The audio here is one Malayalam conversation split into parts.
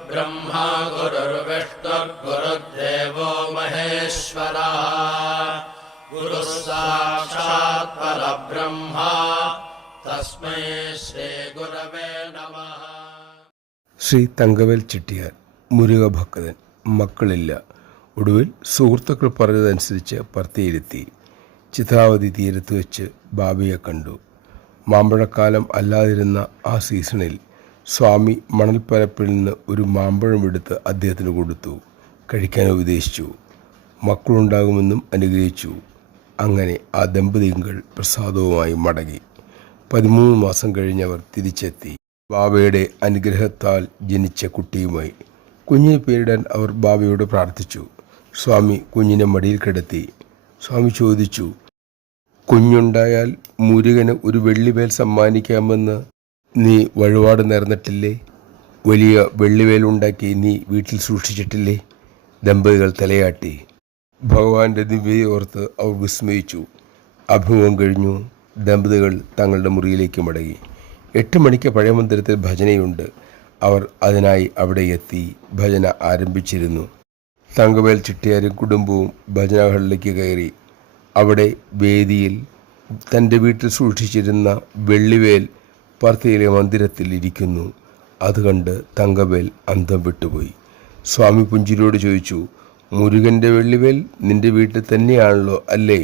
गुरुर्ब्रह्मा गुरुर्विष्णुर्गुरुर्देवो महेश्वरः गुरुः साक्षात् परब्रह्म तस्मै श्रीगुरवे नमः. ശ്രീ തങ്കവേൽ ചെട്ടിയാർ മുരുക ഭക്തൻ. മക്കളില്ല. ഒടുവിൽ സുഹൃത്തുക്കൾ പറഞ്ഞതനുസരിച്ച് പർത്തിയിരുത്തി. ചിത്രാവതി തീരത്ത് വെച്ച് ബാബയെ കണ്ടു. മാമ്പഴക്കാലം അല്ലാതിരുന്ന ആ സീസണിൽ സ്വാമി മണൽപ്പരപ്പിൽ നിന്ന് ഒരു മാമ്പഴം എടുത്ത് അദ്ദേഹത്തിന് കൊടുത്തു. കഴിക്കാൻ ഉപദേശിച്ചു. മക്കളുണ്ടാകുമെന്നും അനുഗ്രഹിച്ചു. അങ്ങനെ ആ ദമ്പതികൾ പ്രസാദവുമായി മടങ്ങി. 13 മാസം കഴിഞ്ഞവർ തിരിച്ചെത്തി. ബാബയുടെ അനുഗ്രഹത്താൽ ജനിച്ച കുട്ടിയുമായി. കുഞ്ഞിനെ പേരിടാൻ അവർ ബാബയോട് പ്രാർത്ഥിച്ചു. സ്വാമി കുഞ്ഞിനെ മടിയിൽ കിടത്തി. സ്വാമി ചോദിച്ചു, കുഞ്ഞുണ്ടായാൽ മുരുകന് ഒരു വെള്ളിവേൽ സമ്മാനിക്കാമെന്ന് നീ വഴിപാട് നേർന്നിട്ടില്ലേ? വലിയ വെള്ളിവേലുണ്ടാക്കി നീ വീട്ടിൽ സൂക്ഷിച്ചിട്ടില്ലേ? ദമ്പതികൾ തലയാട്ടി. ഭഗവാന്റെ ദിവ്യതയെ ഓർത്ത് അവർ വിസ്മയിച്ചു. അഭിമുഖം കഴിഞ്ഞു. ദമ്പതികൾ തങ്ങളുടെ മുറിയിലേക്ക് മടങ്ങി. 8 മണിക്ക് പഴയ മന്ദിരത്തിൽ ഭജനയുണ്ട്. അവർ അതിനായി അവിടെ എത്തി. ഭജന ആരംഭിച്ചിരുന്നു. തങ്കവേൽ ചെട്ടിയാരും കുടുംബവും ഭജന ഹാളിലേക്ക് കയറി. അവിടെ വേദിയിൽ തൻ്റെ വീട്ടിൽ സൂക്ഷിച്ചിരുന്ന വെള്ളിവേൽ പർത്തിയിലെ മന്ദിരത്തിൽ ഇരിക്കുന്നു. അത് കണ്ട് തങ്കവേൽ അന്തം വിട്ടുപോയി. സ്വാമി പുഞ്ചിരിയോട് ചോദിച്ചു, മുരുകൻ്റെ വെള്ളിവേൽ നിന്റെ വീട്ടിൽ തന്നെയാണല്ലോ അല്ലേ?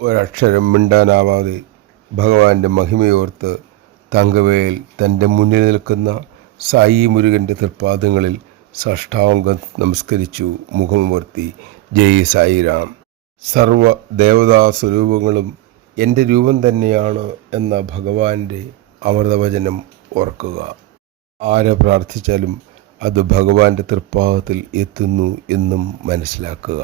ഒരക്ഷരം മിണ്ടാനാവാതെ ഭഗവാന്റെ മഹിമയോർത്ത് തങ്കവേൽ തൻ്റെ മുന്നിൽ നിൽക്കുന്ന സായി മുരുകൻ്റെ തൃപ്പാദങ്ങളിൽ സാഷ്ടാംഗം നമസ്കരിച്ചു. മുഖമുയർത്തി ജയ് സായിരാം. സർവ ദേവതാ സ്വരൂപങ്ങളും എൻ്റെ രൂപം തന്നെയാണ് എന്ന ഭഗവാന്റെ അമൃതവചനം ഓർക്കുക. ആരെ പ്രാർത്ഥിച്ചാലും അത് ഭഗവാന്റെ തൃപ്പാദത്തിൽ എത്തുന്നു എന്നും മനസ്സിലാക്കുക.